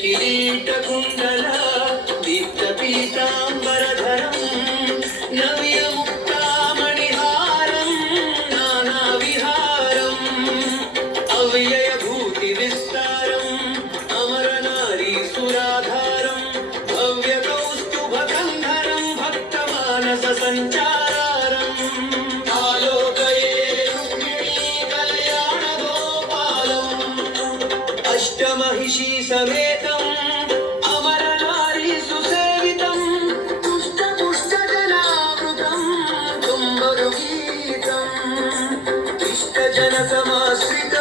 కిరీటకుండల దీప్త పీతాంబరధరం నవ్యముక్తామణిహారం నానా విహారం అవ్యయ భూతి విస్తారం అమర నారీ సురాధారం భవ్య కౌస్తుభ కంధరం భక్త మానస సంచారం ఆలోకయే రుక్మిణీ కళ్యాణ గోపాలం అష్టమహిషీ సమేతం అమర నారీ సుసేవితం పుష్ట పుష్ట జనామృతం తుంబరు గీతం ఇష్ట జన సమాశ్రిత